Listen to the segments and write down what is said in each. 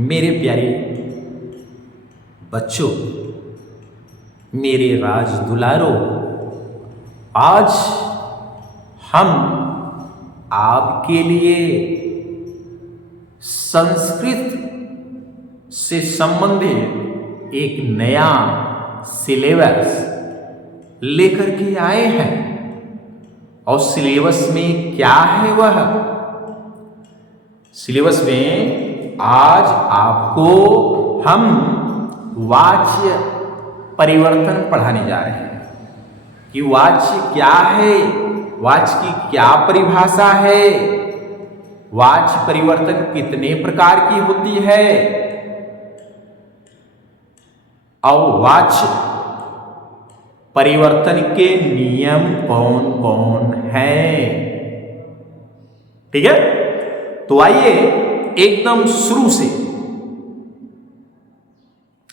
मेरे प्यारे बच्चों, मेरे राज दुलारो, आज हम आपके लिए संस्कृत से संबंधित एक नया सिलेबस लेकर के आए हैं। और सिलेबस में क्या है वह? सिलेबस में आज आपको हम वाच्य परिवर्तन पढ़ाने जा रहे हैं कि वाच्य क्या है, वाच्य की क्या परिभाषा है, वाच्य परिवर्तन कितने प्रकार की होती है और वाच्य परिवर्तन के नियम कौन कौन हैं। ठीक है, तो आइए एकदम शुरू से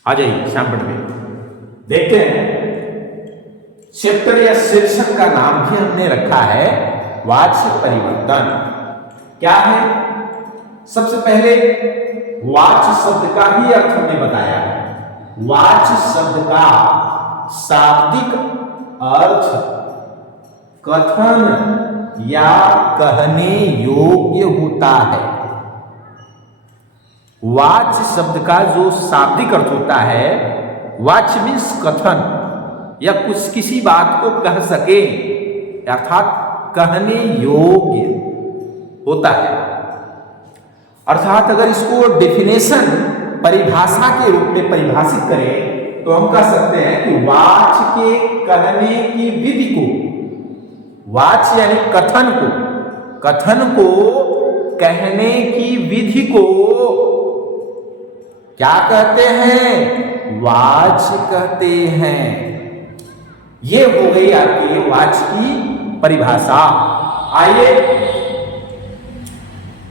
आ जाइए सैंपल में देखते हैं। चैप्टर या शीर्षक का नाम भी हमने रखा है वाच्य परिवर्तन। क्या है? सबसे पहले वाच्य शब्द का ही अर्थ हमने बताया है। वाच्य शब्द का शाब्दिक अर्थ कथन या कहने योग्य होता है। वाच्य शब्द का जो शाब्दिक अर्थ होता है, वाच्य मीन्स कथन या कुछ किसी बात को कह सके, अर्थात कहने योग्य होता है। अर्थात अगर इसको डेफिनेशन परिभाषा के रूप में परिभाषित करें तो हम कह सकते हैं कि वाच्य के कहने की विधि को, वाच्य यानी कथन को कहने की विधि को क्या कहते हैं? वाच्य कहते हैं। ये हो गई आपकी वाच्य की परिभाषा। आइए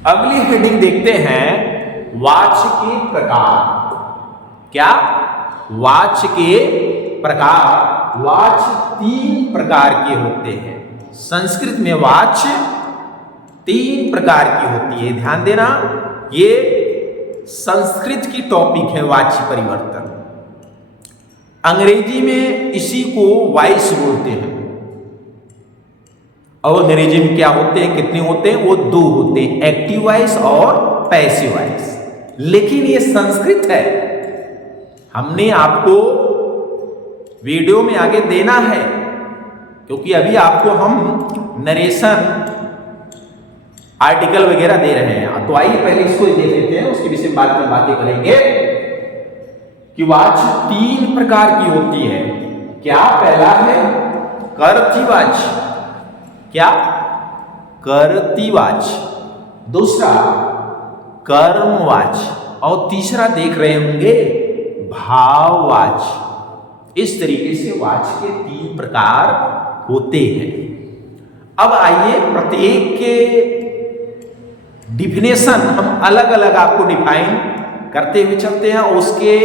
अगली हेडिंग देखते हैं, वाच्य के प्रकार। क्या? वाच्य के प्रकार। वाच्य 3 प्रकार के होते हैं। संस्कृत में वाच्य 3 प्रकार की होती है। ध्यान देना, ये संस्कृत की टॉपिक है वाच्य परिवर्तन। अंग्रेजी में इसी को वॉइस बोलते हैं। और अंग्रेजी में क्या होते हैं, कितने होते हैं? वो 2 होते हैं, एक्टिव वॉइस और पैसिव वॉइस। लेकिन ये संस्कृत है, हमने आपको वीडियो में आगे देना है, क्योंकि अभी आपको हम नरेशन आर्टिकल वगैरह दे रहे हैं। तो आइए पहले इसको देख लेते हैं, उसके विषय में बाद में बातें करेंगे कि वाच्य 3 प्रकार की होती है। क्या? पहला है कर्तृवाच्य। क्या? कर्तृवाच्य। दूसरा कर्मवाच्य और तीसरा देख रहे होंगे भाववाच्य। इस तरीके से वाच्य के 3 प्रकार होते हैं। अब आइए प्रत्येक के डिफिनेशन हम अलग अलग आपको डिफाइन करते हुए चलते हैं और उसके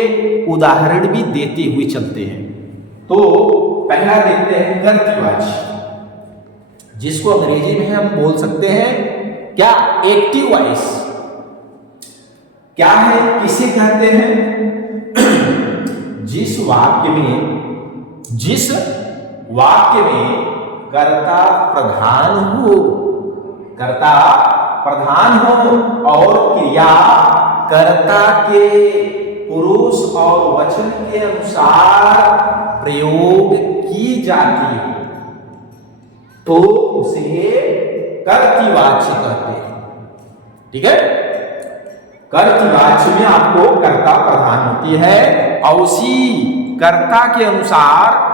उदाहरण भी देते हुए चलते हैं। तो पहला देखते हैं कर्तृवाच्य, जिसको अंग्रेजी में हम बोल सकते हैं क्या? Active voice. क्या है, किसे कहते हैं? जिस वाक्य में कर्ता प्रधान हो, कर्ता प्रधान हो और क्रिया कर्ता के पुरुष और वचन के अनुसार प्रयोग की जाती है, तो उसे कर्तृवाच्य कहते हैं। ठीक है, कर्तृवाच्य में आपको कर्ता प्रधान होती है और उसी कर्ता के अनुसार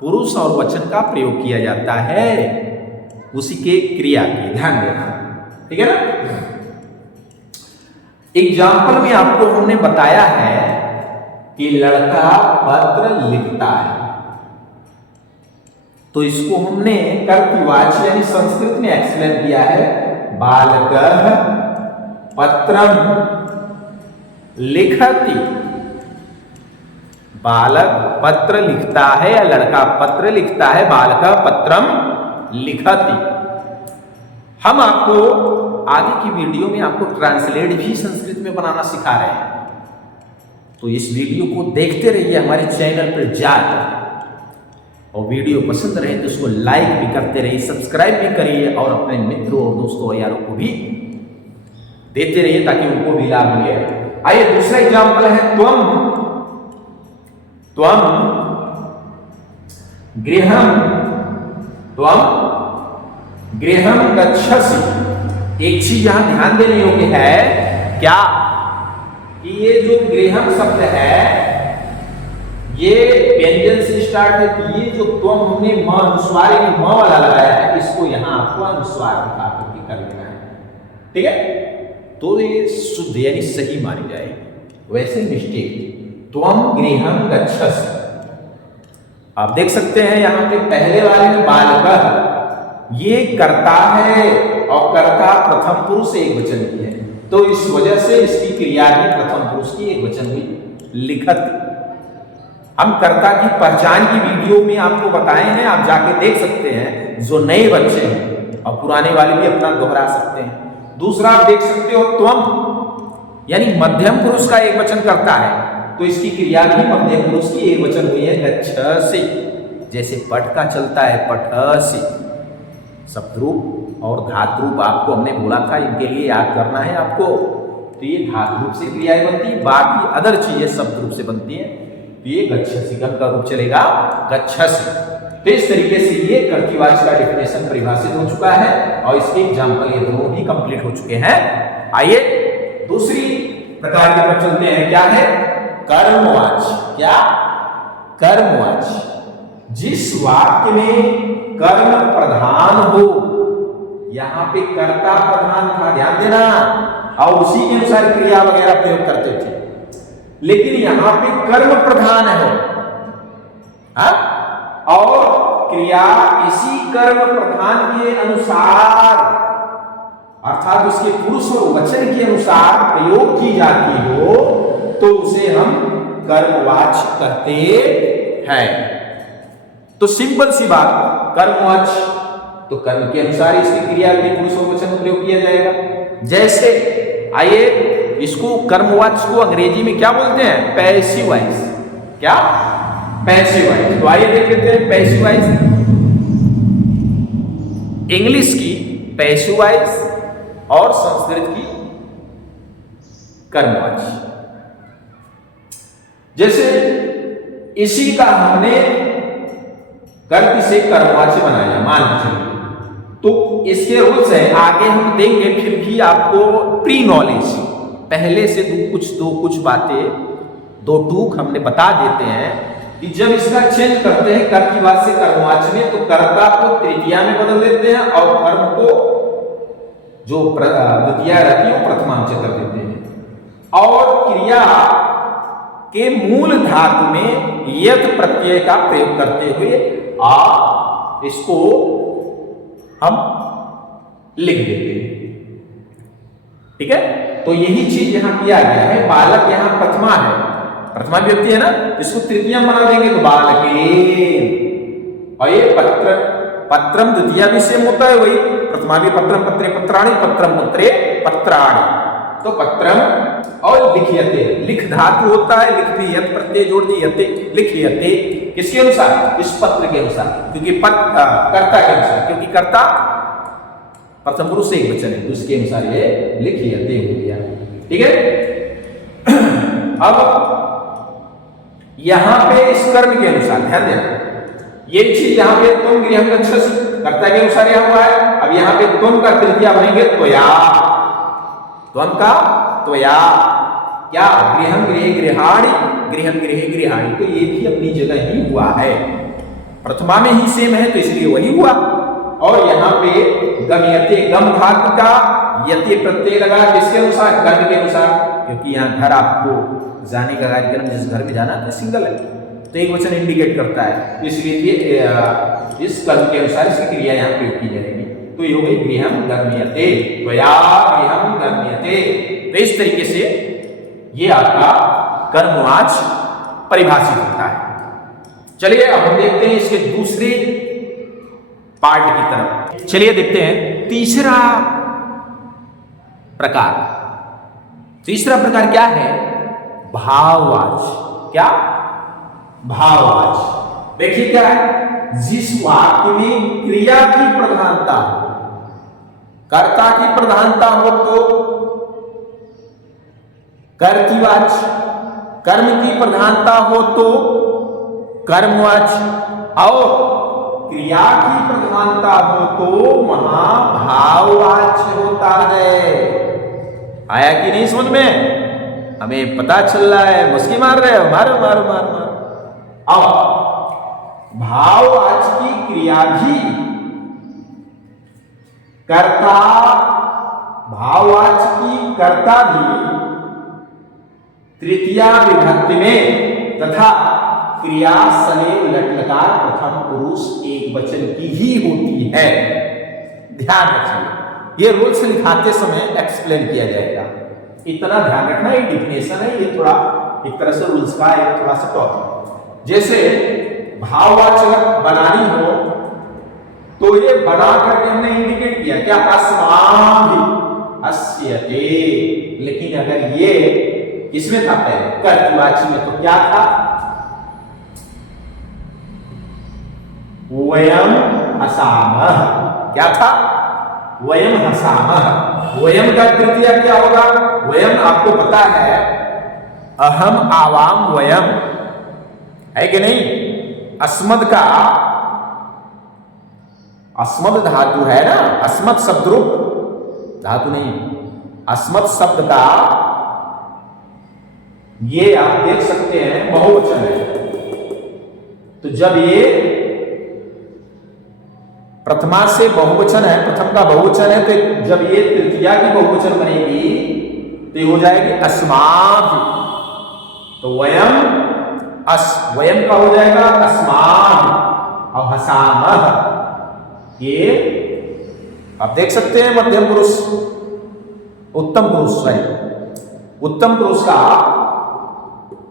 पुरुष और वचन का प्रयोग किया जाता है, उसी के क्रिया की। ध्यान देना, ठीक है ना। एग्जाम्पल में आपको हमने बताया है कि लड़का पत्र लिखता है, तो इसको हमने कर्तृवाच्य यानी संस्कृत में एक्सप्लेन किया है। बालकः पत्रम लिखति। बालक पत्र लिखता है या लड़का पत्र लिखता है, बालकः पत्रम लिखति। हम आपको आगे की वीडियो में आपको ट्रांसलेट भी संस्कृत में बनाना सिखा रहे हैं। तो इस वीडियो को देखते रहिए हमारे चैनल पर जाकर, और वीडियो पसंद रहे तो उसको लाइक भी करते रहिए, सब्सक्राइब भी करिए और अपने मित्रों और दोस्तों और यारों को भी देते रहिए ताकि उनको भी लाभ मिले। आइए दूसरा एग्जाम्पल है त्वम। त्वम गृहम, त्वम गृहम गच्छसि। एक चीज यहां ध्यान देने योग्य है क्या कि ये जो गृहम शब्द है ये व्यंजन से स्टार्ट है, तो ये जो त्वम हमने म अनुस्वार यानी म वाला लगाया है इसको यहां आपको अनुस्वार कर लेना है, ठीक है। तो ये शुद्ध यानी सही मानी जाएगी, वैसे मिस्टेक त्वम गृहम गच्छसि। आप देख सकते हैं यहां पे पहले वाले में बालकः, ये कर्ता है और कर्ता प्रथम पुरुष एक वचन की है, तो इस वजह से इसकी क्रिया भी प्रथम पुरुष की एक वचन हुई। लिखत, हम कर्ता की पहचान की वीडियो में आपको बताए हैं, आप जाके देख सकते हैं जो नए बच्चे हैं, और पुराने वाले भी अपना दोहरा सकते हैं। दूसरा आप देख सकते हो त्वम यानी मध्यम पुरुष का एक वचन करता है, तो इसकी क्रिया भी मध्यम पुरुष की एक वचन हुई है गच्छसि। जैसे पट का चलता है पठसि, शब्दरूप और धातुरूप आपको हमने बोला था, इनके लिए याद करना है आपको। तो ये धातुरूप से क्रियाएं बनती है, बाकी अदर चीजें शब्दरूप से बनती हैं। तो ये गच्छसि का रूप चलेगा गच्छसि। तो इस तरीके से ये कर्तृवाची का डेफिनेशन परिभाषित हो चुका है और इसके एग्जाम्पल ये दोनों ही कंप्लीट हो चुके हैं। आइए दूसरी प्रकार की तरफ चलते हैं, क्या है कर्मवाची। क्या कर्मवाची, जिस वाक्य में कर्म प्रधान हो, यहां पे कर्ता प्रधान था, ध्यान देना, और उसी के अनुसार क्रिया वगैरह प्रयोग करते थे, लेकिन यहां पे कर्म प्रधान है और क्रिया इसी कर्म प्रधान के अनुसार अर्थात उसके पुरुष और वचन के अनुसार प्रयोग की जाती हो तो उसे हम कर्मवाची कहते हैं। तो सिंपल सी बात, कर्मवाची तो कर्म के अनुसार इसकी क्रिया के पुरुष और वचन में प्रयोग किया जाएगा। जैसे आइए इसको कर्मवाची को अंग्रेजी में क्या बोलते हैं, पैसिव वॉइस। क्या पैसिव वॉइस, तो आइए देख लेते हैं पैसिव वॉइस। इंग्लिश की पैसिव वॉइस और संस्कृत की कर्मवाची। जैसे इसी का हमने कर्म से कर्मवाची बनाया, मान लीजिए, तो इसके रूल्स है आगे हम देंगे, फिर भी आपको प्री नॉलेज पहले से कुछ बातें दो टूक हमने बता देते हैं कि जब इसका चेंज करते हैं कर्तृवाची से कर्मवाची में, तो कर्ता को तृतीया में बदल देते हैं और कर्म को जो द्वितीया रहती है वो प्रथमांश कर देते हैं, और क्रिया के मूल धातु में यत प्रत्यय का प्रयोग करते हुए इसको हम लिख देते हैं, ठीक है। तो यही चीज यहां किया गया है। बालक यहां प्रथमा है, प्रथमा व्यक्ति है ना, इसको तृतीया बना देंगे तो बालके, और ये पत्रम द्वितीया भी सेम होता है, वही प्रथमा भी पत्रम पत्रे पत्राणि, पत्रम पुत्रे पत्राणि, तो पत्रम और लिखयते, लिख धातु होता है, लिख भी यत प्रत्यय जोड़ दी यते, लिखयते किसके अनुसार, इस पत्र के अनुसार, क्योंकि कर्ता के अनुसार, क्योंकि कर्ता प्रथम पुरुष से एक वचन है, तो इसके अनुसार ये लिखयते हो गया, ठीक है। अब यहां पे इस कर्म के अनुसार ध्यान देना, ये चीज यहां पे तुम गृहम गच्छसि कर्ता के अनुसार यहां हुआ है। अब यहां पे तुम का तृतीया बनेंगे त्वया, त्वम का त्वया, क्या गृहम गृहे गृहाणि, गृहम गृहे गृहाणि, तो ये भी अपनी जगह ही हुआ है, प्रथमा में ही सेम है तो इसलिए वही हुआ। और यहाँ पे गम्यते, गम धातु का यते प्रत्यय लगा, किसके अनुसार, कर्म के अनुसार, क्योंकि यहाँ घर आपको जाने का कार्यक्रम जिस घर में जाना तो सिंगल है, तो एक वचन इंडिकेट करता है, इसलिए इस कर्म के अनुसार इसकी क्रिया यहाँ प्रयोग की जाएगी। तो ये हो गई गृहम गम्यते, त्वया गृहम गम्यते। तो इस तरीके से ये आपका कर्मवाची परिभाषित होता है। चलिए अब हम देखते हैं इसके दूसरे पार्ट की तरफ। चलिए देखते हैं तीसरा प्रकार। तीसरा प्रकार क्या है? भाववाची। क्या? भाववाची। देखिए क्या है, जिस वाक्य में क्रिया की प्रधानता हो, कर्ता की प्रधानता हो तो कर्तृवाची, कर्म की प्रधानता हो तो कर्मवाची, और क्रिया की प्रधानता हो तो वहां भाववाची होता है। आया कि नहीं समझ में? हमें पता चल रहा है, मुस्की मार रहे हो, मारो मारो मारो मारो। अब भाववाची की क्रिया भी कर्ता, भाववाची की कर्ता भी तृतीया विभक्ति में तथा क्रिया सदैव लट्लकार प्रथम पुरुष एक वचन की ही होती है। ध्यान रखिए, ये रूल्स लिखाते समय एक्सप्लेन किया जाएगा, इतना ध्यान रखना। ये डिफिनेशन है, ये थोड़ा एक तरह से रूल्स का एक थोड़ा सा टॉपिक। जैसे भाववाचक बनानी हो तो ये बना करके हमने इंडिकेट किया क्या? अस्माभि हस्यते। लेकिन अगर ये किसमें था पहले? कर्तृवाची में, तो क्या था? वयम हसामः। क्या था? वयम हसामः। वयम का तृतीया क्या होगा? वयम आपको पता है, अहम आवाम वयम है कि नहीं? अस्मद का, अस्मद धातु है ना, अस्मद शब्द रूप धातु नहीं, अस्मद शब्द का ये आप देख सकते हैं बहुवचन है। तो जब ये प्रथमा से बहुवचन है, प्रथम का बहुवचन है, तो जब ये तृतीया की बहुवचन बनेगी तो ये हो जाएगी अस्माभि। तो वयम अस, वयम का हो जाएगा अस्माभि, और हसामः ये आप देख सकते हैं मध्यम पुरुष, उत्तम पुरुष है, उत्तम पुरुष का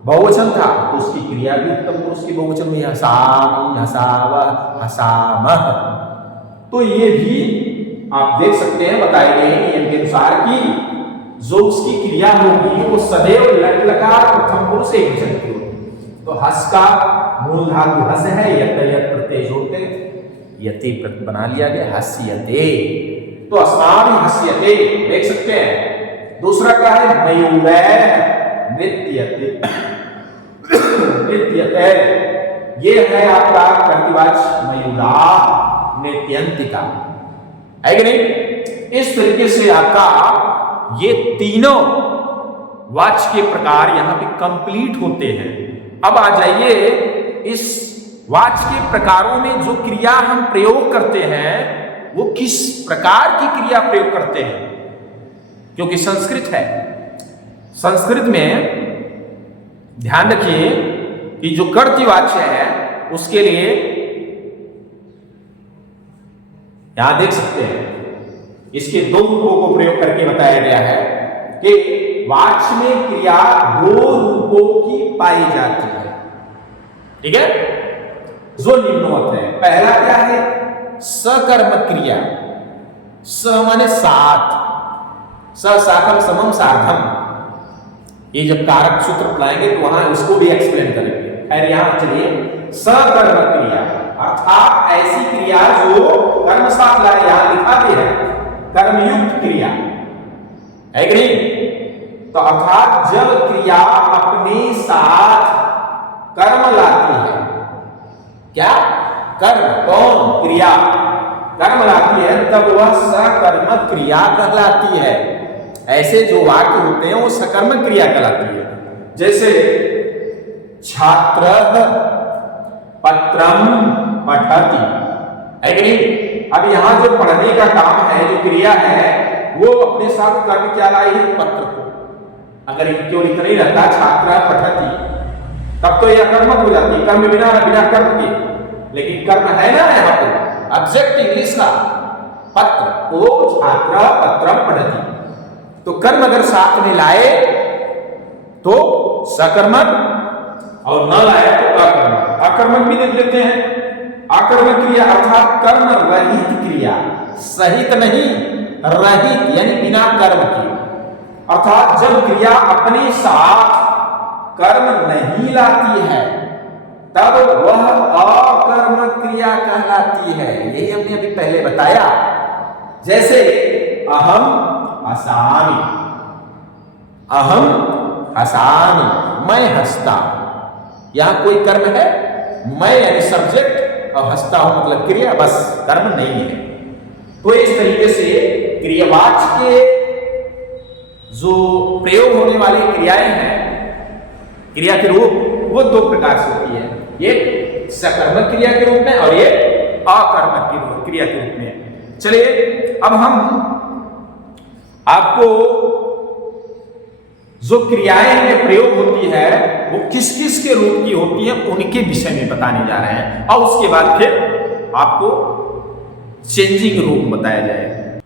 बहुवचन था तो उसकी क्रिया भी उत्तम पुरुष की बहुवचन में हसामि, हसावः, हसामः। तो ये भी आप देख सकते हैं बताए गए नियम के अनुसार कि जो उसकी क्रिया होगी वो सदैव लट लकार प्रथम पुरुष एक वचन की होगी। तो हस का मूल धातु हस है, यत यत प्रत्यय जोड़ते यते बना लिया गया हस्यते। तो अस्माभि हस्यते देख सकते हैं। दूसरा क्या है? मयूरैः नृत्यते। नृत्यते ये है आपका कर्तृवाची मयूराः नृत्यन्तिका, है कि नहीं? इस तरीके से आपका ये तीनों वाच के प्रकार यहां पे कंप्लीट होते हैं। अब आ जाइए इस वाच के प्रकारों में जो क्रिया हम प्रयोग करते हैं वो किस प्रकार की क्रिया प्रयोग करते हैं, क्योंकि संस्कृत है। संस्कृत में ध्यान रखिए कि जो कर्तृवाच्य है उसके लिए यहां देख सकते हैं इसके दो रूपों को प्रयोग करके बताया गया है कि वाच्य में क्रिया दो रूपों की पाई जाती है। ठीक है, जो निम्नवत है। पहला क्या है? सकर्म क्रिया। स माने साथ, स साकम समम सार्थम। ये जब कारक सूत्र पढ़ाएंगे तो वहां उसको भी एक्सप्लेन करेंगे। खैर यहां चलिए, सकर्म क्रिया अर्थात ऐसी क्रिया जो कर्म साथ लाए, यहां लिखा भी है कर्मयुक्त क्रिया, है कि नहीं? तो अर्थात जब क्रिया अपने साथ कर्म लाती है, क्या कर्म, कौन? क्रिया कर्म लाती है, तब वह सकर्म क्रिया कहलाती है। ऐसे जो वाक्य होते हैं वो सकर्म क्रिया कहलाती है। जैसे छात्रः पत्रम पठति, है कि नहीं? अब यहां जो पढ़ने का काम है, जो क्रिया है, वो अपने साथ कर्म क्या लाई? पत्र को। अगर केवल इतना ही रहता छात्र पठति, तब तो यह कर्मक हो जाती, कर्म बिना कर्म के। लेकिन कर्म है ना यहाँ पे, ऑब्जेक्ट इंग्लिश का पत्र, वो छात्र पत्रम पठति। तो कर्म अगर साथ में लाए तो सकर्मक, और न लाए तो अकर्मक। अकर्मक भी देख लेते हैं। अकर्मक क्रिया अर्थात कर्म रहित क्रिया, सहित नहीं, रहित यानी बिना कर्म के, अर्थात जब क्रिया अपने साथ कर्म नहीं लाती है तब वह अकर्म क्रिया कहलाती है। यही हमने अभी पहले बताया। जैसे अहम हसामि, अहम हसामि, मैं हंसता। यहां कोई कर्म है? मैं यानी सब्जेक्ट और हंसता हूं मतलब क्रिया, बस कर्म नहीं है। तो इस तरीके से क्रियावाच्य के जो प्रयोग होने वाली क्रियाएं हैं, क्रिया के रूप, वो दो प्रकार से होती है, एक सकर्मक क्रिया के रूप में और एक अकर्मक क्रिया के रूप में। चलिए अब हम आपको जो क्रियाएं में प्रयोग होती है वो किस किस के रूप की होती है उनके विषय में बताने जा रहे हैं, और उसके बाद फिर आपको चेंजिंग रूप बताया जाएगा।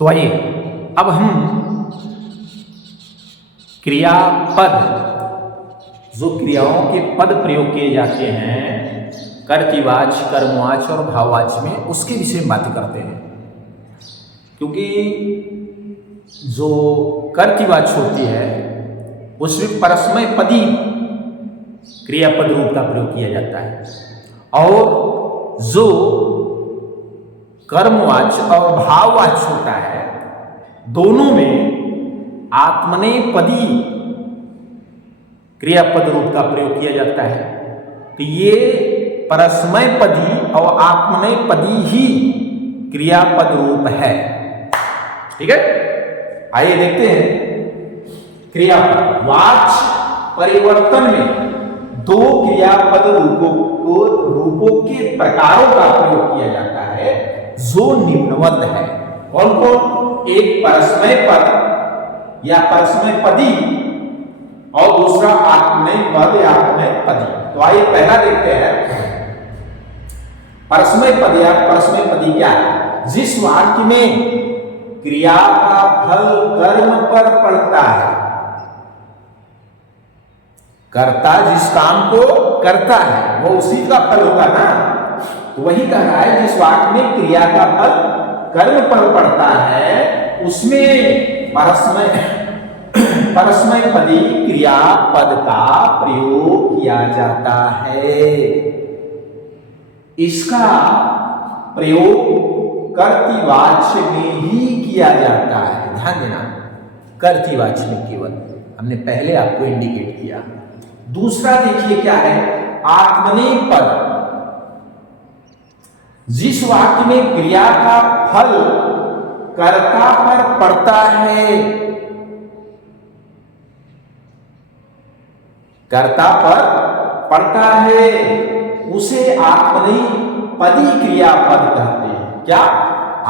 तो आइए अब हम क्रियापद, जो क्रियाओं के पद प्रयोग किए जाते हैं कर्तृवाच्य, कर्मवाच्य और भाववाच्य में, उसके विषय में बात करते हैं। क्योंकि जो कर्तृवाच्य होती है उसमें परस्मय पदी क्रियापद रूप का प्रयोग किया जाता है, और जो कर्मवाच्य और भाववाच्य होता है दोनों में आत्मनेपदी क्रियापद रूप का प्रयोग किया जाता है। तो ये परस्मय पदी और आत्मनेपदी ही क्रियापद रूप है। ठीक है, आइए देखते हैं क्रियापद। वाच्य परिवर्तन में दो क्रियापद रूपों के प्रकारों का प्रयोग किया जाता है जो निम्नवत है। कौन कौन? एक परस्मय पद या परस्मय पदी और दूसरा आत्मनेय पद या आत्मनेय पदी। तो आइए पहला देखते हैं परस्मय पद या परस्मय पदी क्या है। जिस वाक्य में क्रिया का फल कर्म पर पड़ता है, कर्ता जिस काम को करता है वो उसी का फल होगा ना। तो वही कह रहा है जिस वाक्य में क्रिया का फल कर्म पर पड़ता है उसमें परस्मय पदी क्रियापद का प्रयोग किया जाता है। इसका प्रयोग कर्तृवाच्य में ही किया जाता है। ध्यान देना, कर्तृवाच्य में केवल, हमने पहले आपको इंडिकेट किया। दूसरा देखिए क्या है, आत्मनेय पद। जिस वाक्य में क्रिया का फल कर्ता पर पड़ता है, कर्ता पर पड़ता है, उसे आत्मनेय पदी क्रियापद कहते हैं। क्या?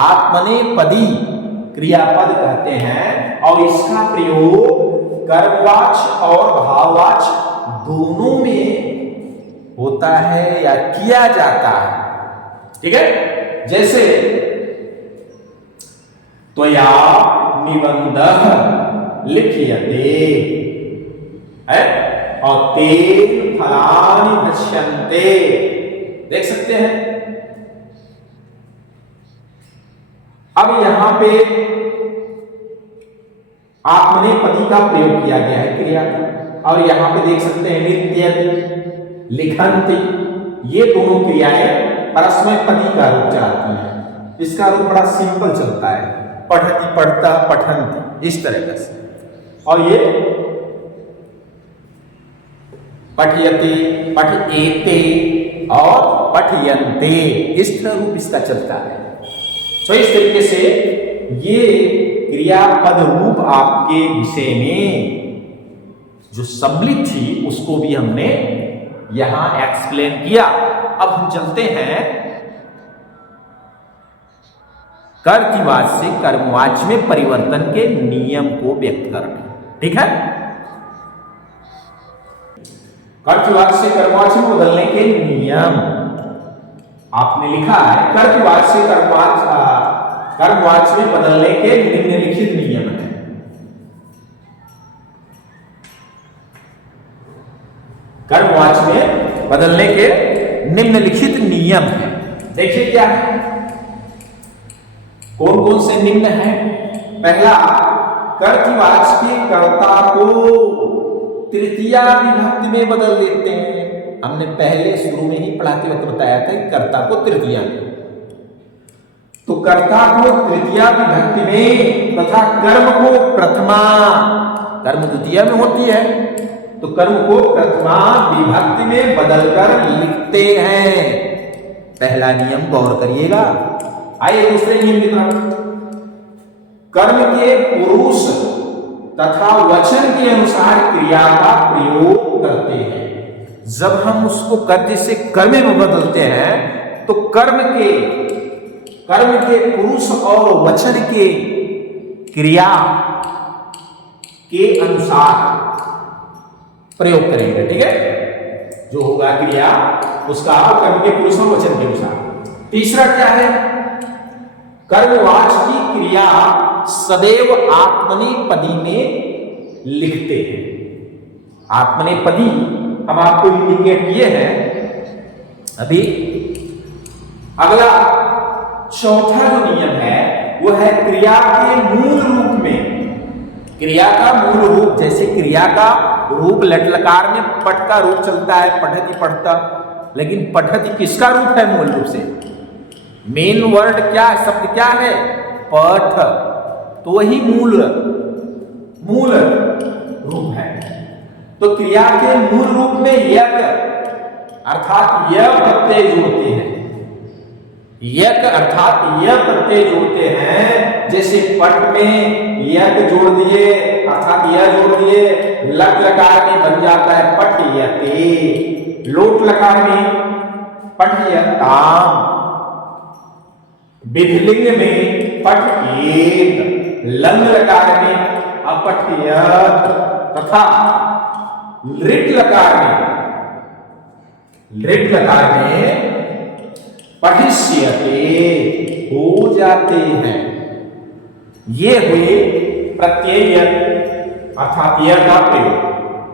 आत्मनेय पदी क्रियापद कहते हैं, और इसका प्रयोग कर्मवाच्य और भाववाच्य दोनों में होता है या किया जाता है। ठीक है, जैसे त्वया निबंधः लिख्यते है और ते फलानि भक्ष्यन्ते। देख सकते हैं। अब यहां पे आत्मनेय पदी का प्रयोग किया गया है क्रिया का, और यहां पे देख सकते हैं नृत्यति, लिखन्ति, ये दोनों क्रियाएं परस्मय पदी का रूप चलाती हैं। इसका रूप बड़ा सिंपल चलता है, पठति, पढ़ता, पठन्ति, इस तरह से। और ये पठयते, पठयेते और पठयन्ते, इस तरह रूप इसका चलता है। तो इस तरीके से ये क्रियापद रूप आपके विषय में जो सम्मिलित थी उसको भी हमने यहां एक्सप्लेन किया। अब हम चलते हैं कर्तृवाच्य से कर्मवाच्य में परिवर्तन के नियम को व्यक्त करने। ठीक है, कर्तृवाच्य से कर्मवाच्य में बदलने के नियम आपने लिखा है। कर्तृवाच्य से कर्मवाच्य में बदलने के निम्नलिखित नियम है। कर्मवाच्य में बदलने के निम्नलिखित नियम है। देखिए क्या है। कौन कौन से निम्न हैं? पहला, कर्तृवाच्य के कर्ता को तृतीया विभक्ति में बदल देते हैं। हमने पहले शुरू में ही पढ़ाते वक्त बताया था कि कर्ता को तृतीया में, तो कर्ता को तृतीया विभक्ति में तथा कर्म को प्रथमा, कर्म द्वितीया में होती है, तो कर्म को प्रथमा विभक्ति में बदलकर लिखते हैं। पहला नियम गौर करिएगा। आइए दूसरे नियम की तरफ। कर्म के पुरुष तथा वचन के अनुसार क्रिया का प्रयोग करते हैं। जब हम उसको कर्म से कर्म में बदलते हैं तो कर्म के पुरुष और वचन के क्रिया के अनुसार प्रयोग करेंगे। ठीक है, जो होगा क्रिया उसका कर्म के पुरुष और वचन के अनुसार। तीसरा क्या है? कर्मवाच्य की क्रिया सदैव आत्मनेपदी में लिखते हैं। आत्मनेपदी हम आपको इंडिकेट किए हैं अभी। अगला चौथा जो नियम है वो है क्रिया के मूल रूप में। क्रिया का मूल रूप, जैसे क्रिया का रूप लट लकार में पठ का रूप चलता है, पठति पढ़ता, लेकिन पठति किसका रूप है मूल रूप से? मेन वर्ड क्या, शब्द क्या है? पठ, तो वही मूल रूप है। तो क्रिया के मूल रूप में यक अर्थात य प्रत्यय जोड़ते हैं। यक अर्थात य प्रत्यय जोड़ते हैं। जैसे पट में यक जोड़ दिए अर्थात य जोड़ दिए, लट लकार में बन जाता है पठयते। लोट लकार में पठयताम, विधिलिंग में पठयेत, लंग लकार में अपठयत तथा लृट लकार में पठिष्यते हो जाते हैं। ये हुए प्रत्यय अर्थात यह का प्रयोग।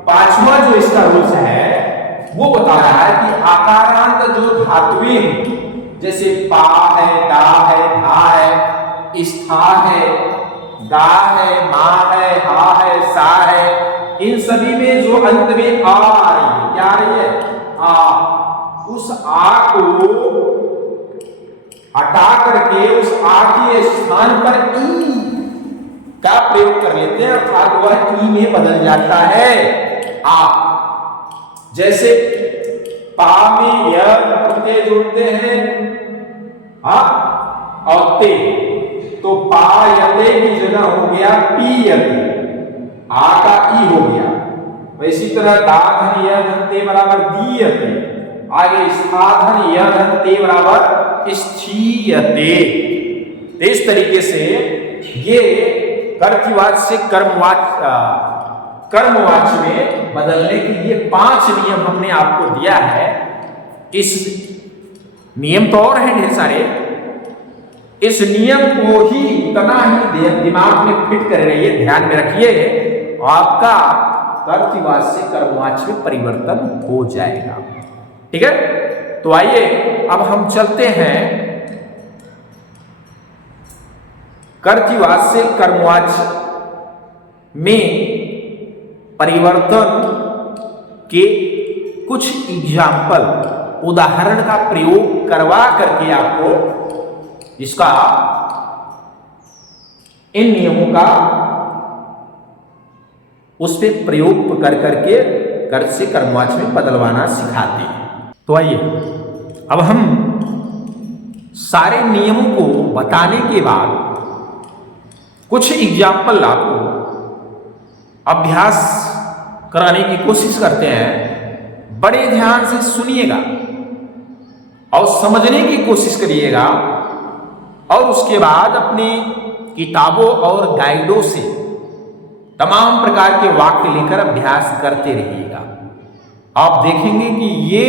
पांचवा जो इसका रूल्स है वो बता रहा है कि आकारांत जो धातुएं जैसे पा है, दा है, धा है, स्था है, गा है, मा है, हा है, सा है, इन सभी में जो अंत में आ रही है, क्या आ रही है? आ। उस आ को हटा करके उस आ के स्थान पर ई का प्रयोग कर लेते हैं, अर्थात वह ई में बदल जाता है आ। जैसे पा में य प्रत्यय जोड़ते हैं और ते, तो पायते की जगह हो गया पीयते, आ का ई हो गया। इसी तरह दाधन य धन ते बराबर दीयते, आगे स्थाधन य धन ते बराबर स्थीयते। इस तरीके से ये कर्तृवाच्य से कर्मवाच्य में बदलने के लिए 5 नियम हमने आपको दिया है। इस नियम तो और हैं ढेर सारे, इस नियम को ही इतना ही दिमाग में फिट कर रहिए, ध्यान में रखिए, आपका कर्तृवाच्य से कर्मवाच्य में परिवर्तन हो जाएगा। ठीक है, तो आइए अब हम चलते हैं कर्तृवाच्य से कर्मवाच्य में परिवर्तन के कुछ एग्जाम्पल, उदाहरण का प्रयोग करवा करके आपको इसका, इन नियमों का उस पर प्रयोग कर करके कर्त से कर्मवाच्य में बदलवाना सिखाते हैं। तो आइए अब हम सारे नियमों को बताने के बाद कुछ एग्जाम्पल आपको अभ्यास कराने की कोशिश करते हैं। बड़े ध्यान से सुनिएगा और समझने की कोशिश करिएगा, और उसके बाद अपनी किताबों और गाइडों से तमाम प्रकार के वाक्य लेकर अभ्यास करते रहिएगा। आप देखेंगे कि ये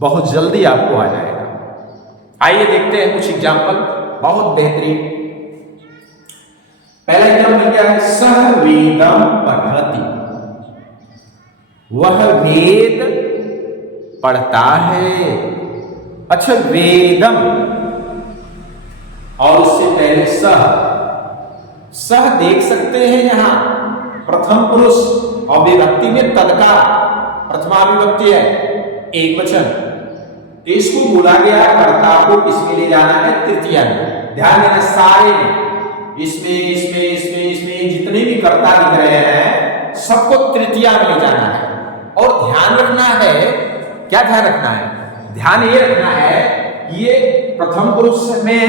बहुत जल्दी आपको आ जाएगा। आइए देखते हैं कुछ एग्जाम्पल, बहुत बेहतरीन। पहला एग्जाम्पल क्या है? सह वेदम पठति, वह वेद पढ़ता है। अच्छा, वेदम और उससे पहले सह। सह देख सकते हैं यहां प्रथम पुरुष और विभक्ति में तद का प्रथमा विभक्ति है, एक वचन। तो इसको बोला गया कर्ता को किसमें ले जाना है, तृतीया में। ध्यान देना सारे में, इसमें जितने भी कर्ता दिख रहे हैं सबको तृतीया में ले जाना है। और ध्यान रखना है, क्या ध्यान रखना है, ध्यान ये रखना है ये प्रथम पुरुष में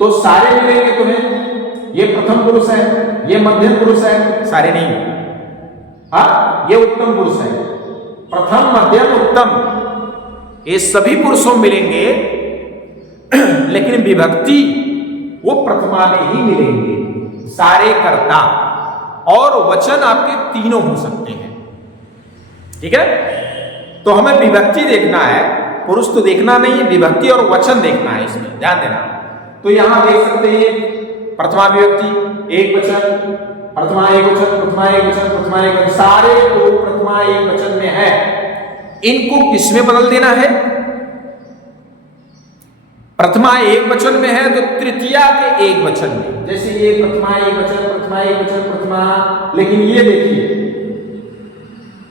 तो सारे मिलेंगे तुम्हें, ये प्रथम पुरुष है, ये मध्यम पुरुष है, सारे नहीं। हाँ, ये उत्तम पुरुष है, प्रथम मध्यम उत्तम ये सभी पुरुषों मिलेंगे, लेकिन विभक्ति वो प्रथमा में ही मिलेंगे सारे कर्ता। और वचन आपके तीनों हो सकते हैं, ठीक है। तो हमें विभक्ति देखना है, पुरुष तो देखना नहीं है, विभक्ति और वचन देखना है, इसमें ध्यान देना। तो यहां देख सकते हैं प्रथमा विभक्ति एक वचन, प्रथमा एक वचन, प्रथमा एक वचन, प्रथमा एक वचन, सारे को प्रथमा एक वचन में है। इनको किसमें बदल देना है, प्रथमा एक वचन में है तो तृतीया के एक वचन में। जैसे ये प्रथमा एक वचन, प्रथमा एक वचन, प्रथमा, लेकिन ये देखिए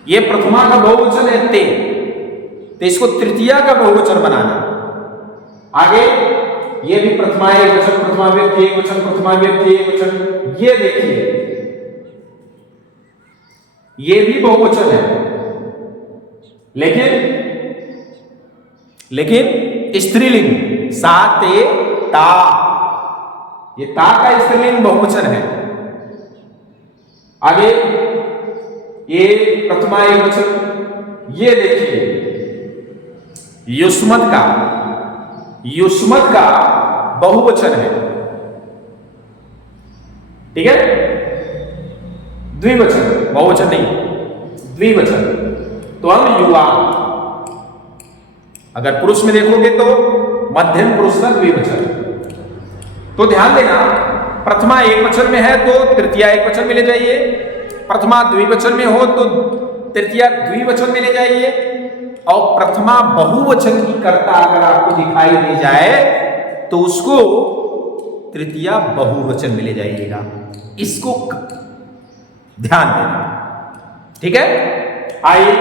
ये प्रथमा का बहुवचन है ते, तो इसको तृतीया का बहुवचन बनाना। आगे ये भी प्रथमा एक वचन, प्रथमा व्यक्ति एक वचन, प्रथमा व्यक्ति एक वचन। ये देखिए ये भी बहुवचन है, लेकिन स्त्रीलिंग सा ते ता, ये ता का स्त्रीलिंग बहुवचन है। आगे ये प्रथमा एक वचन, ये देखिए युष्मत का बहुवचन है, ठीक है, द्विवचन, बहुवचन नहीं, द्विवचन। तो हम युवा, अगर पुरुष में देखोगे तो मध्यम पुरुष का द्विवचन। तो ध्यान देना प्रथमा एक वचन में है तो तृतीया एक वचन में ले जाइए, प्रथमा द्विवचन में हो तो तृतीया द्विवचन में ले जाइए, और प्रथमा बहुवचन की कर्ता अगर आपको दिखाई दे जाए तो उसको तृतीया बहुवचन में ले जाइएगा। इसको ध्यान देना, ठीक है। आइए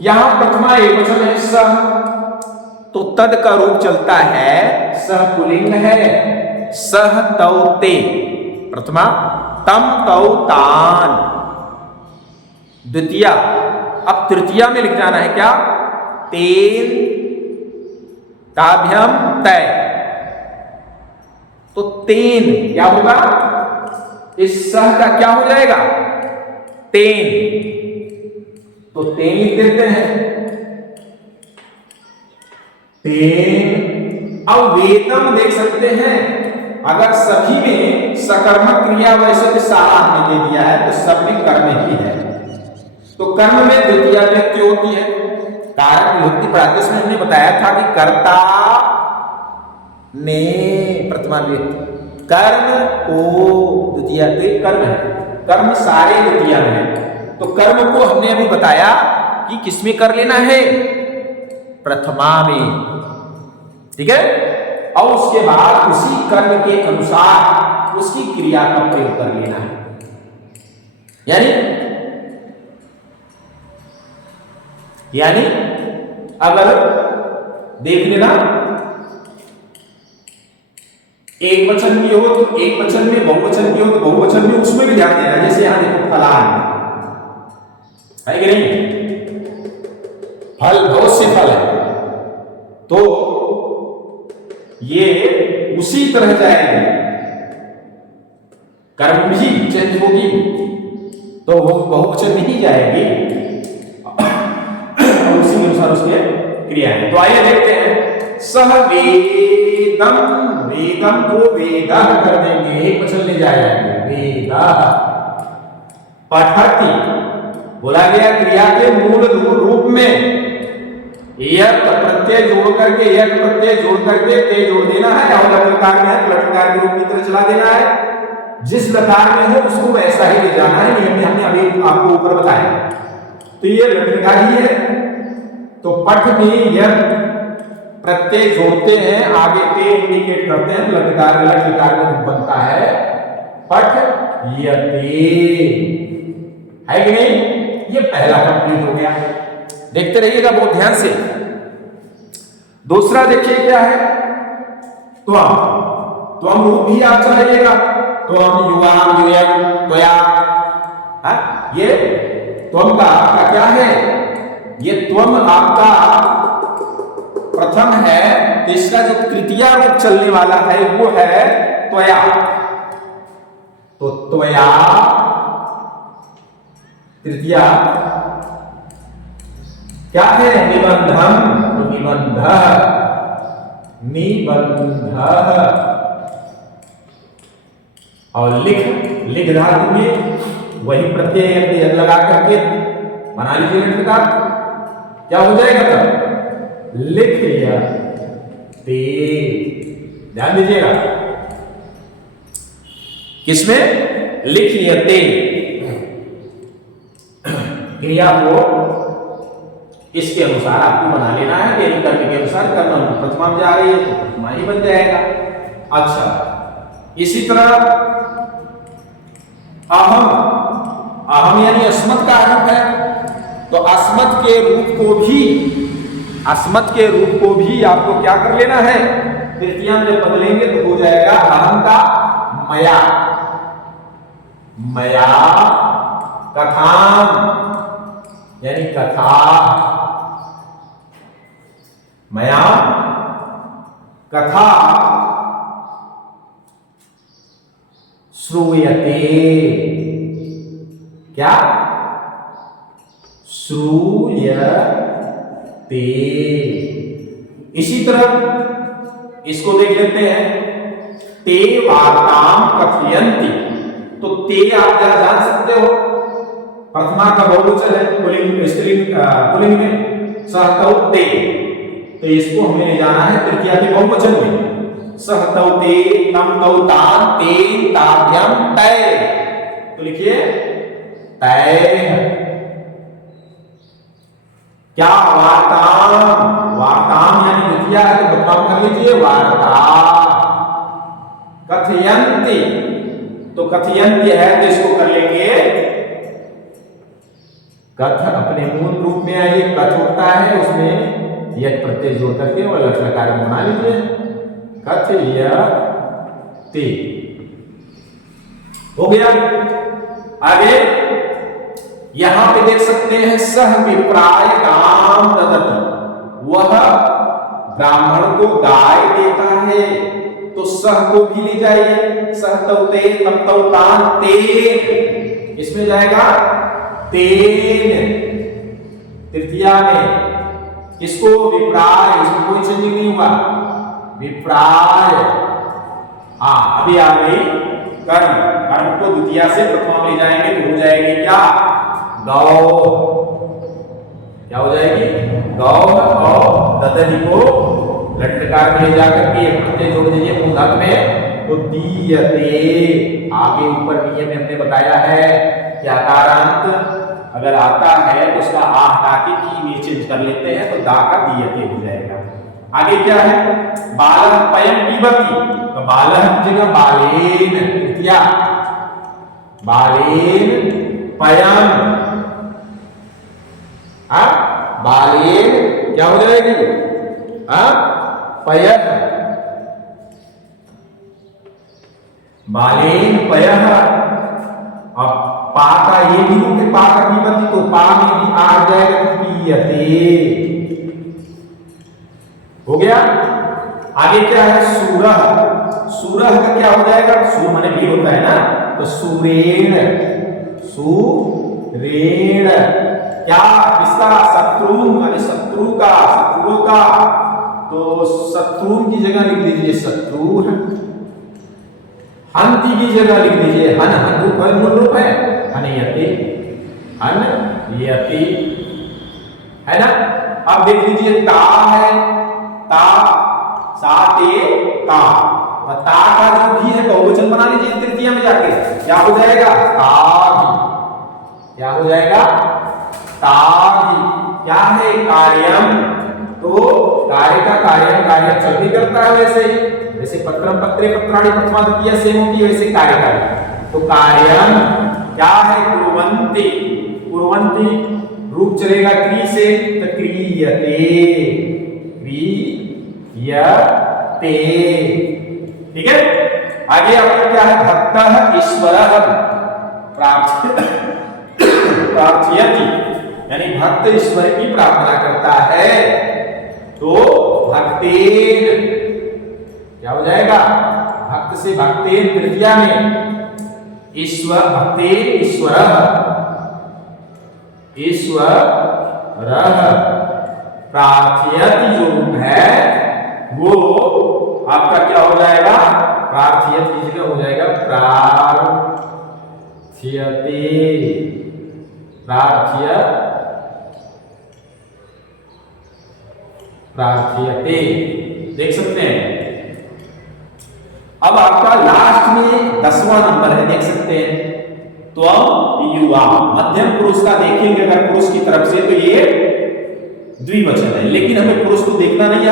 यहां प्रथमा एक वचन है सह, तो तद का रूप चलता है, सह पुल्लिंग है, सह तौ ते प्रथमा, तम तौ तान द्वितीया। अब तृतीया में लिख जाना है क्या, तेन ताभ्यम तय। तो तेन क्या होगा, इस सह का क्या हो जाएगा, तेन। तो तेन लिख देते हैं, तेन। अब वेतम देख सकते हैं, अगर सभी में सकर्मक क्रिया वैसे भी सारा हमने दे दिया है तो सब में कर्म ही है। तो कर्म में द्वितीय व्यक्ति होती है, कारक विभक्ति प्रादेश में हमने बताया था कि कर्ता ने प्रथमा व्यक्ति, कर्म को द्वितीय, कर्म है, कर्म सारे द्वितीय में है। तो कर्म को हमने अभी बताया कि किसमें कर लेना है, प्रथमा में, ठीक है। और उसके बाद उसी कर्म के अनुसार उसकी क्रिया का प्रयोग कर लेना है। यानी अगर देख लेना एक वचन भी हो तो एक वचन में, बहुवचन भी हो तो बहुवचन में, उसमें भी ध्यान देना। जैसे यहां देखो फलान है कि नहीं, फल बहुत से फल है, तो ये उसी तरह जाएंगे, कर्म भी चेंज होगी तो वो बहुवचन में ही जाएगी और उसी के अनुसार उसके क्रिया है। तो आइए देखते हैं, सह वेदम, वेदम को वेदा कर देंगे, एक वचन ले जाएंगे, वेदा। पठति बोला गया क्रिया के मूल रूप में यह प्रत्यय जोड़ करके, यह प्रत्यय जोड़ करके ते जोड़ देना है, और लटकार में है लटकार के रूप की तरह चला देना है। जिस लकार में हो उसको वैसा ही ले जाना है, नियम हमने अभी आपको ऊपर बताया। तो ये लटकार ही है। तो पठ में यह प्रत्यय जोड़ते हैं, आगे पे इंडिकेट करते हैं, लटकार लटकार में रूप बनता है पठयते, है कि नहीं? ये पहला कंप्लीट हो गया। देखते रहिएगा बहुत ध्यान से। दूसरा देखिए क्या है, त्वम रूप भी आप चलाइएगा, त्वम युवाम युयम त्वया। ये त्वम का आपका क्या है, ये त्वम आपका प्रथम है, तो इसका जो तृतीय रूप चलने वाला है वो है त्वया। तो त्वया तृतीय क्या है, निबंधम, तो निबंध, निबंध। और लिख धातु में वही प्रत्यय लगा करके बना लीजिए लटकार, क्या हो जाएगा तब, लिखयते। ध्यान दीजिएगा किसमें, लिखयते। क्रिया को इसके अनुसार आपको बना लेना है, तेरी कर्म के अनुसार कर्म प्रथमा में जा रही है तो प्रथमा ही बन जाएगा। अच्छा, इसी तरह अहम, अहम यानी अस्मत् का रूप है, तो अस्मत् के रूप को भी आपको क्या कर लेना है, तृतीया में जब बदलेंगे तो हो जाएगा अहम का मया, मया कथाम यानी कथा, मया कथा श्रूयते, क्या, श्रूयते। इसी तरह इसको देख लेते हैं, ते वार्ताम कथयन्ति, तो ते आप जरा जान सकते हो प्रथमा का बहुवचन है, पुल्लिंग में सहतौ ते, तो इसको हमें ले जाना है तृतीया के बहुवचन में, सहतौ ते तम तौ तान ते ताभ्यम तय, तो लिखिए तय। क्या, वार्ताम, वार्ताम यानी द्वितीया है तो बदनाम कर लीजिए वार्ता। कथयन्ति, तो कथयन्ति है तो इसको कर लेंगे कथ, अपने मूल रूप में आइए, कथ होता है उसमें यह प्रत्यय जोड़ करके और लटलकार बना लीजिए, कथयते। हो गया। आगे यहां पे देख सकते हैं सह विप्राय गाम ददति, वह ब्राह्मण को गाय देता है, तो सह को भी ले जाइए, सह तौते तम तौतान तेन, इसमें जाएगा तेन तृतीया में। किसको, विप्राय, इसमें कोई चेंजिंग नहीं हुआ, विप्राय। अभी आ गई कर्म, कर्म को द्वितीया से प्रथमा ले जाएंगे तो हो जाएगी क्या, गौ, क्या हो जाएगी, गौ। और ददनी को लटकार में ले जाकर के प्रत्यय जोड़ दीजिए मूलधातु में, तो दीयते। आगे ऊपर नियम में हमने बताया है कि आकारांत अगर आता है तो उसका आ हटा के की में चेंज कर लेते हैं, तो दा का दीयते हो जाएगा। आगे क्या है, बालः पयम पिबति, तो बालः की जगह बालेन, तृतीया बालेन पयम, बालेन क्या हो जाएगी, पयः, बालेन पयः। अब पा का ये भी रूप है, पा का पिबति, तो पा में भी आ जाएगा तो पीयते, हो गया। आगे क्या है, सूरह, सूरह का क्या हो जाएगा, सूर माने भी होता है ना, तो सूरेण, सूरेण क्या, किसका, शत्रु माने शत्रु का, शत्रु का, तो शत्रु की जगह लिख दीजिए शत्रु, हंति की जगह लिख दीजिए हन, हन रूप है, मूल रूप है, हनयते, हनयते, है ना। अब देख लीजिए ता है, ता, सा ते ता, ता का जो भी है बहुवचन बना लीजिए तृतीया में जाके, क्या हो जाएगा, तागी, क्या हो जाएगा, तागी। क्या है, कार्यम, तो कार्य का कार्य चल भी करता है वैसे ही, जैसे पत्रम पत्रे पत्राणि प्रथमा द्वितीया सेम होती है वैसे कार्य का। तो कार्यम क्या है? कुर्वन्ति, कुर्वन्ति रूप चलेगा क्री से, तो क्रियते, क्रियते। ठीक है, आगे आपका क्या है? भक्तः ईश्वरः प्रार्थयति, यानी भक्त ईश्वर की प्रार्थना करता है। तो भक्तेन क्या हो जाएगा? भक्त से भक्तेन तृतीया में ईश्वर, भक्तेन ईश्वरः, ईश्वरः प्रार्थयति जो है वो आपका क्या हो जाएगा? प्रार्थयति की जगह हो जाएगा प्रार्थयते, प्रार्थयते। देख सकते हैं। अब आपका लास्ट में 10वां नंबर है, देख सकते हैं। त्वम युवा, मध्यम पुरुष का देखेंगे अगर पुरुष की तरफ से तो ये द्विवचन है, लेकिन हमें पुरुष को देखना नहीं है,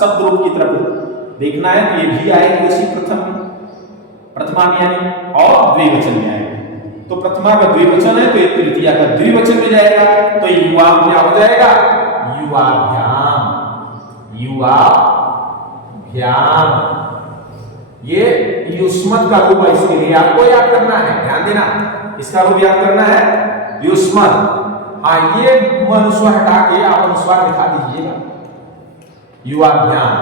शब्द रूप की तरफ देखना है। तो ये भी आएगी उसी प्रथमा में यानी और द्विवचन में आएगा। तो प्रथमा का द्विवचन है तो ये तृतीया का द्विवचन में जाएगा। तो युवा क्या हो जाएगा? युवाभ्याम, युवाभ्याम। ये युष्मत् का रूप है, इसके लिए आपको याद करना है, ध्यान देना, इसका रूप याद करना है युष्मत्। हाँ, ये अनुस्वार हटा के आप अनुस्वार दिखा दीजिएगा, युवाभ्याम।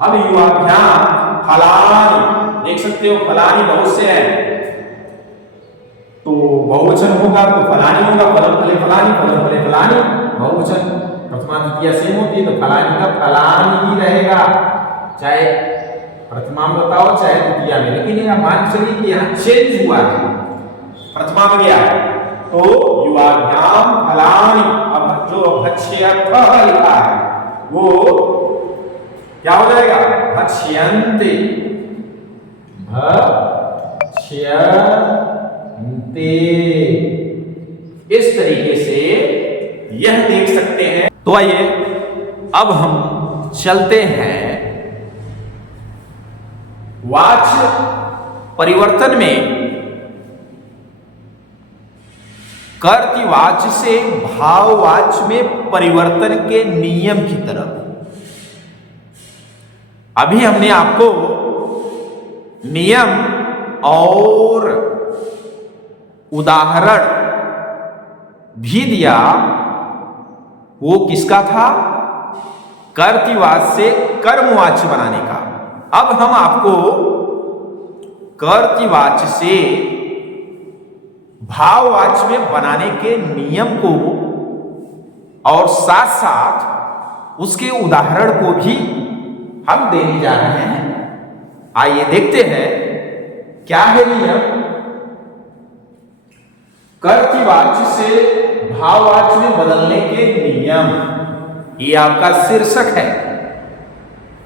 अब युवाभ्याम फलानि, देख सकते हो फलानि बहुत से हैं, तो बहुवचन होगा तो फलानि होगा, फलम फले फलानि, फलम फले फलानि, बहुवचन प्रथमा द्वितीया सेम होती है तो फलानि का फलानि ही रहेगा, चाहे प्रथमा में बताओ चाहे द्वितीया में। लेकिन यह मान चलिए कि यहाँ चेंज हुआ है, प्रथमा में गया तो युवाभ्याम फलानि। अब जो भक्ष्यर्थः लिखा है वो क्या हो जाएगा? भक्ष्यन्ते, भक्ष्यन्ते। इस तरीके से यह देख सकते हैं। तो आइए अब हम चलते हैं वाच परिवर्तन में कर्तृवाच से भाववाच में परिवर्तन के नियम की तरफ। अभी हमने आपको नियम और उदाहरण भी दिया, वो किसका था? कर्तृवाच से कर्मवाच बनाने का। अब हम आपको कर्तृवाच से भाववाच में बनाने के नियम को और साथ साथ उसके उदाहरण को भी हम देने जा रहे हैं। आइए देखते हैं क्या है नियम कर्तृवाच से भाववाच में बदलने के नियम। ये आपका शीर्षक है।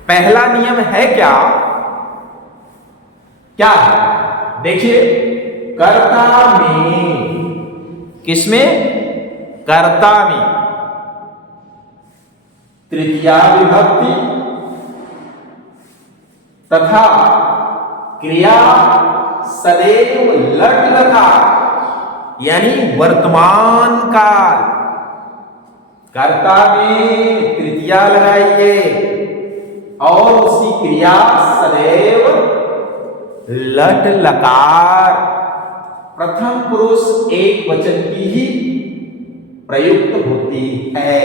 पहला नियम है क्या? क्या है? देखिए, कर्ता में, किसमें? कर्ता में तृतीया विभक्ति तथा क्रिया सदैव लट लकार यानी वर्तमान काल। कर्ता में तृतीया लगाइए और उसकी क्रिया सदैव लट लकार, प्रथम पुरुष एक वचन की ही प्रयुक्त होती है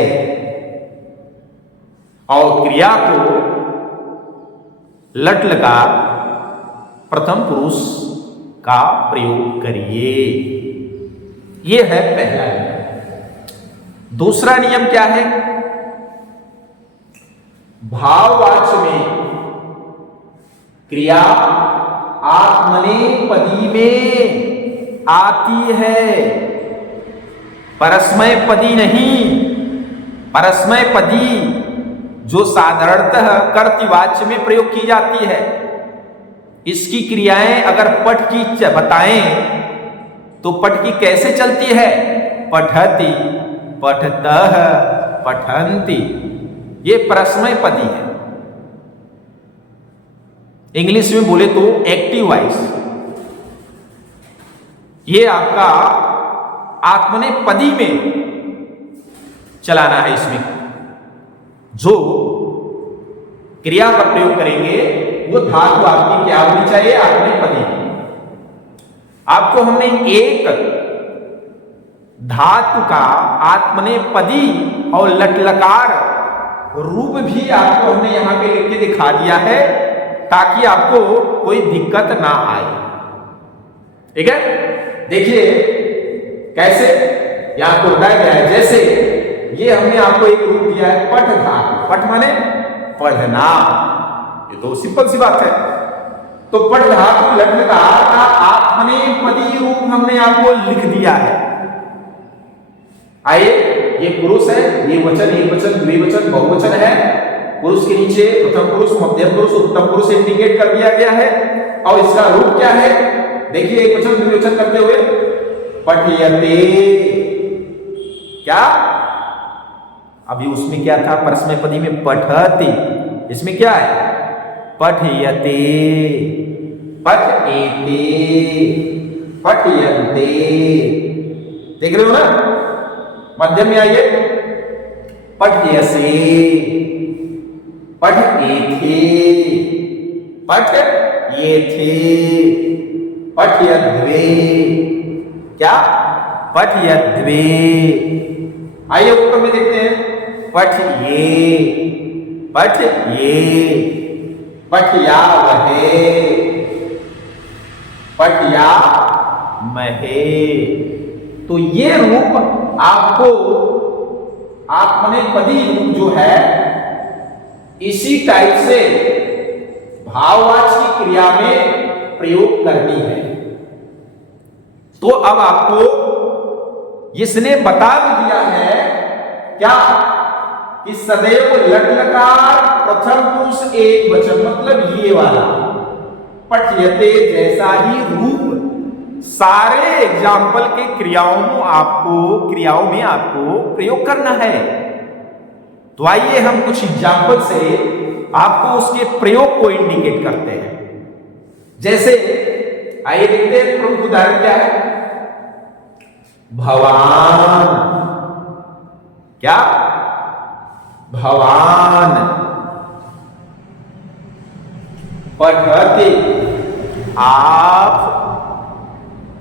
और क्रिया को लट लकार प्रथम पुरुष का प्रयोग करिए। यह है पहला नियम। दूसरा नियम क्या है? भाववाच में क्रिया आत्मनेपदी में आती है, परस्मैपदी नहीं। परस्मैपदी जो साधारणतः कर्तृवाच में प्रयोग की जाती है, इसकी क्रियाएं अगर पठ की बताएं तो पठ की कैसे चलती है? पठति, पठतः, पठन्ति, ये परस्मय पदी है। इंग्लिश में बोले तो एक्टिव वॉइस। ये आपका आत्मनेपदी में चलाना है। इसमें जो क्रिया का प्रयोग करेंगे वो धातु आपकी क्या होनी चाहिए? आत्मनेपदी। आपको हमने एक धातु का आत्मनेपदी और लट्लकार रूप भी आपको हमने यहां पे लिख के दिखा दिया है, ताकि आपको कोई दिक्कत ना आए। ठीक है, देखिए कैसे यहां आपको बताया गया है। जैसे ये हमने आपको एक रूप दिया है पठ धातु। पठ माने पढ़ना, ये तो सिंपल सी बात है। तो पठ धातु लट्लकार का आत्मनेपदी रूप हमने आपको लिख दिया है। आइए, ये पुरुष है, ये वचन, एक वचन, द्विवचन, बहुवचन है। पुरुष के नीचे प्रथम पुरुष, मध्यम पुरुष, उत्तम पुरुष इंडिकेट कर दिया गया है। और इसका रूप क्या है? देखिए, एक वचन द्विवचन करते हुए पठयते। क्या अभी उसमें क्या था? परस्मैपदी में पठति, इसमें क्या है? पठयते, पठएते, पठयन्ते। देख रहे हो ना? मध्यम में आइए, पठयसे, पठएथे, पठयेथे, पठयद्वे। क्या? पठयद्वे। आइए ऊपर में देखते हैं, पठये, पठये, पठयावहे, पठयामहे। तो ये रूप आपको आत्मनेपदी रूप जो है इसी टाइप से भाववाची क्रिया में प्रयोग करनी है। तो अब आपको इसने बता भी दिया है क्या कि सदैव लट्लकार प्रथम पुरुष एक वचन, मतलब ये वाला पठयते जैसा ही रूप सारे एग्जाम्पल के क्रियाओं में आपको प्रयोग करना है। तो आइए हम कुछ एग्जाम्पल से आपको उसके प्रयोग को इंडिकेट करते हैं। जैसे आइए देखते हैं, प्रमुख उदाहरण क्या है? भवान। क्या? भवान। पठते, आप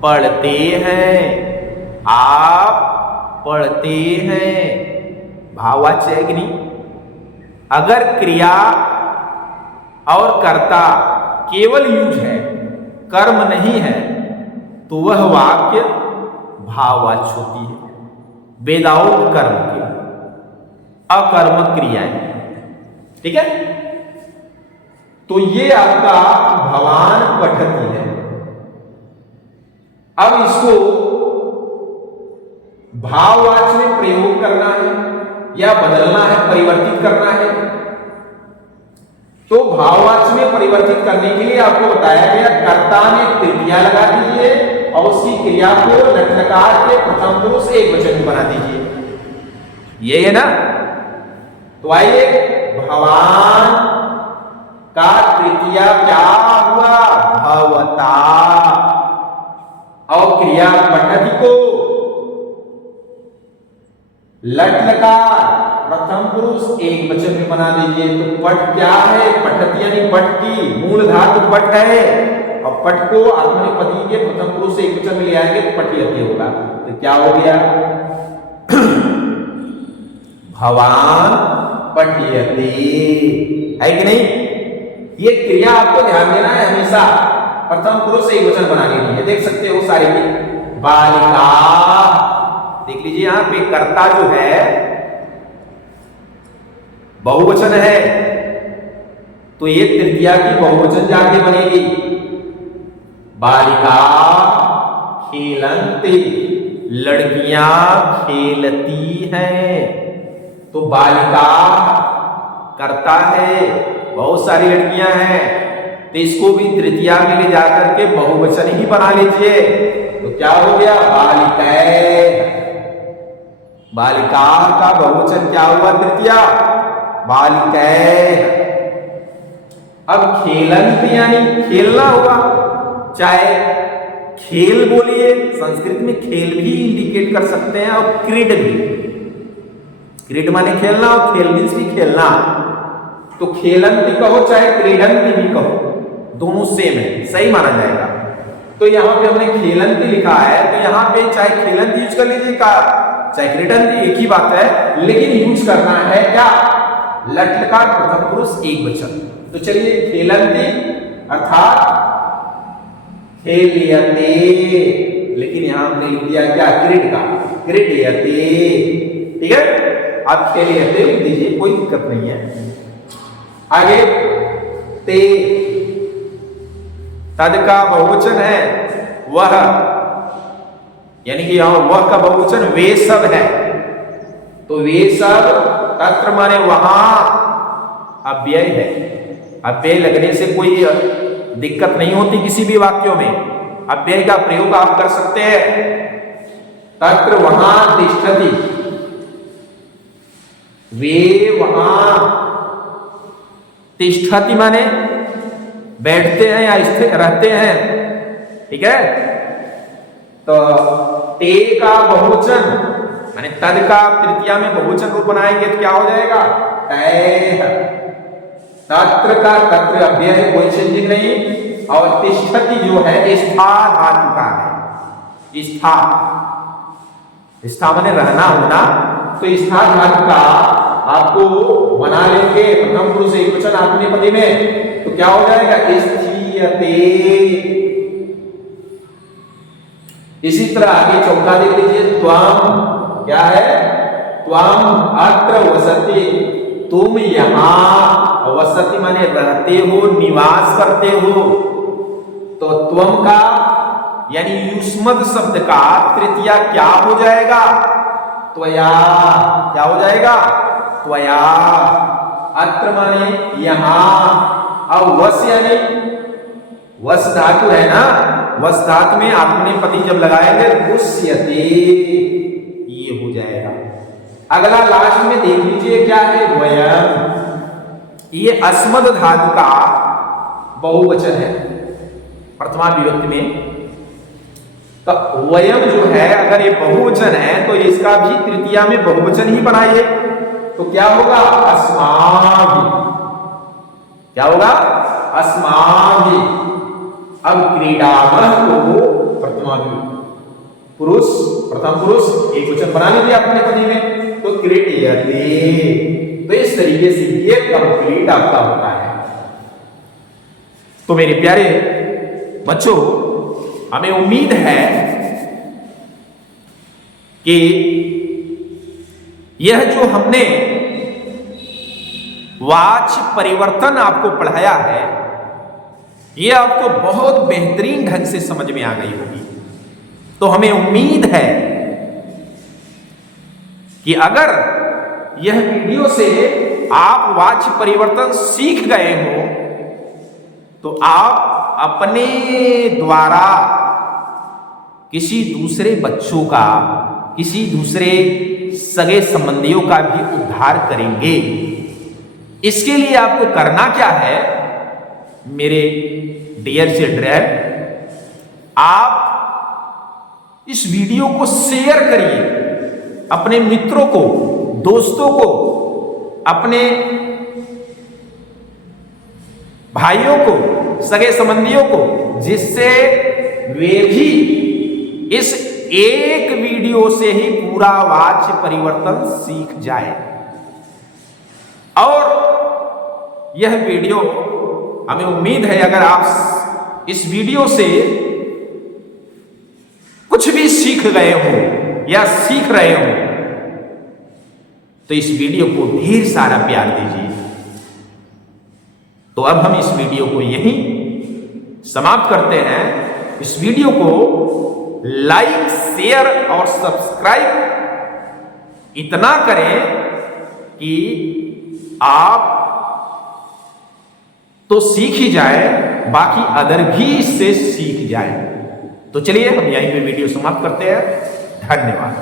पढ़ते हैं, आप पढ़ते हैं। भाववाच्य है कि नहीं? अगर क्रिया और कर्ता केवल यूज है, कर्म नहीं है, तो वह वाक्य भाववाच्य होती है। विदाउट कर्म के, अकर्मक क्रियाएं। ठीक है, तो ये आपका भवान पठती है। अब इसको भाववाच्य में प्रयोग करना है या बदलना है, परिवर्तित करना है। तो भाववाच्य में परिवर्तित करने के लिए आपको बताया गया, कर्ता में तृतीया लगा दीजिए और उसकी क्रिया को लट्लकार के प्रथम पुरुष एक वचन में बना दीजिए। ये है ना? तो आइए, भवान का तृतीया क्या हुआ? भवता। और क्रिया पठति को लट्लकार प्रथम पुरुष एक वचन में बना दीजिए। तो पठ क्या है? पठति यानी पठ की मूल धातु पठ है, और पठ को आत्मनेपदी के प्रथम पुरुष से एक वचन में ले आएंगे तो पठयते होगा। तो क्या हो गया? भवान पठयते। है कि नहीं? ये क्रिया आपको ध्यान देना है हमेशा, प्रथम पुरुष से एक वचन बनाने के लिए। देख सकते हो सारे की। बालिका, देख लीजिए यहां पे कर्ता जो है बहुवचन है, तो ये तृतीया की बहुवचन जाके बनेगी। बालिका खेलन्ति, लड़कियां खेलती हैं। तो बालिका कर्ता है, बहुत सारी लड़कियां हैं, तो इसको भी तृतीया में ले जाकर के बहुवचन ही बना लीजिए। तो क्या हो गया? बालिकाएं। बालिका का बहुवचन क्या हुआ तृतीया? बालिकै। अब खेलंत यानी खेलना हुआ, चाहे खेल बोलिए, संस्कृत में खेल भी इंडिकेट कर सकते हैं, और क्रीड भी। क्रीड माने खेलना और खेल मीन्स भी खेलना। तो खेलंत भी कहो चाहे क्रीडंत भी कहो, दोनों सेम है, सही माना जाएगा। तो यहाँ पे हमने खेलंत लिखा है, तो यहाँ पे चाहे खेलंत यूज कर लीजिए का चाहे क्रीडंत, एक ही बात है, लेकिन यूज करना है क्या? लट लकार प्रथम पुरुष एक वचन। तो चलिए खेलंती अर्थात खेलियते, लेकिन यहां हमने लिख दिया क्या? क्रीड का, क्रीडयते। ठीक है, आप खेलियते लिख दीजिए, कोई दिक्कत नहीं है। आगे ते, तद का बहुवचन है वह, यानी कि यहां वह का बहुवचन वे सब है। तो वे सब तत्र माने वहां, अव्यय है। अव्यय लगने से कोई दिक्कत नहीं होती किसी भी वाक्यों में, अव्यय का प्रयोग आप कर सकते हैं। तत्र वहां तिष्ठति, वे वहां, तिष्ठति माने बैठते हैं या स्थिर रहते हैं। ठीक है, तो ते का बहुवचन माने तद का तृतीया में बहुवचन रूप बनाएंगे तो क्या हो जाएगा? तैः। तत्र का तत्र अव्यय है, कोई चेंजिंग नहीं। और तिष्ठति जो है स्था धातु का है, स्था, स्था माने रहना होना। तो स्था धातु का आपको बना लेंगे प्रथम पुरुष एक वचन आत्मनेपदी में, तो क्या हो जाएगा? स्थीयते। इसी तरह आगे चौथा देख लीजिए, त्वम क्या है? त्वम अत्र वसति, तुम यहां, वसति माने रहते हो, निवास करते हो। तो त्वम का यानी युष्मद शब्द का तृतीया क्या हो जाएगा? त्वया। क्या हो जाएगा? त्वया। अत्र माने यहां, और वस यानी वस धातु है ना, वस धातु में आत्मनेपदी जब लगाएंगे उस्यते, ये हो जाएगा। अगला लास्ट में देख लीजिए क्या है? वयम। ये अस्मद धातु का बहुवचन है प्रथमा विभक्ति में। तो वयम जो है अगर ये बहुवचन है तो इसका भी तृतीया में बहुवचन ही बनाइए, तो क्या होगा? अस्माभि। क्या होगा? अस्माभि। अब क्रीडामः को प्रथमा पुरुष, प्रथम पुरुष एक वचन बना लीजिए अपने पदी में, तो क्रीडयते। तो इस तरीके से ये कंप्लीट आपका होता है। तो मेरे प्यारे बच्चों, हमें उम्मीद है कि यह जो हमने वाच्य परिवर्तन आपको पढ़ाया है, यह आपको बहुत बेहतरीन ढंग से समझ में आ गई होगी। तो हमें उम्मीद है कि अगर यह वीडियो से आप वाच्य परिवर्तन सीख गए हो, तो आप अपने द्वारा किसी दूसरे बच्चों का, किसी दूसरे सगे संबंधियों का भी उद्धार करेंगे। इसके लिए आपको करना क्या है मेरे डियर चिल्ड्रन, आप इस वीडियो को शेयर करिए अपने मित्रों को, दोस्तों को, अपने भाइयों को, सगे संबंधियों को, जिससे वे भी इस एक वीडियो से ही पूरा वाच्य परिवर्तन सीख जाए। और यह वीडियो, हमें उम्मीद है अगर आप इस वीडियो से कुछ भी सीख गए हो या सीख रहे हो, तो इस वीडियो को ढेर सारा प्यार दीजिए। तो अब हम इस वीडियो को यहीं समाप्त करते हैं। इस वीडियो को लाइक, शेयर और सब्सक्राइब इतना करें कि आप तो सीख ही जाए, बाकी अदर भी इससे सीख जाए। तो चलिए हम यहीं पे वीडियो समाप्त करते हैं। धन्यवाद।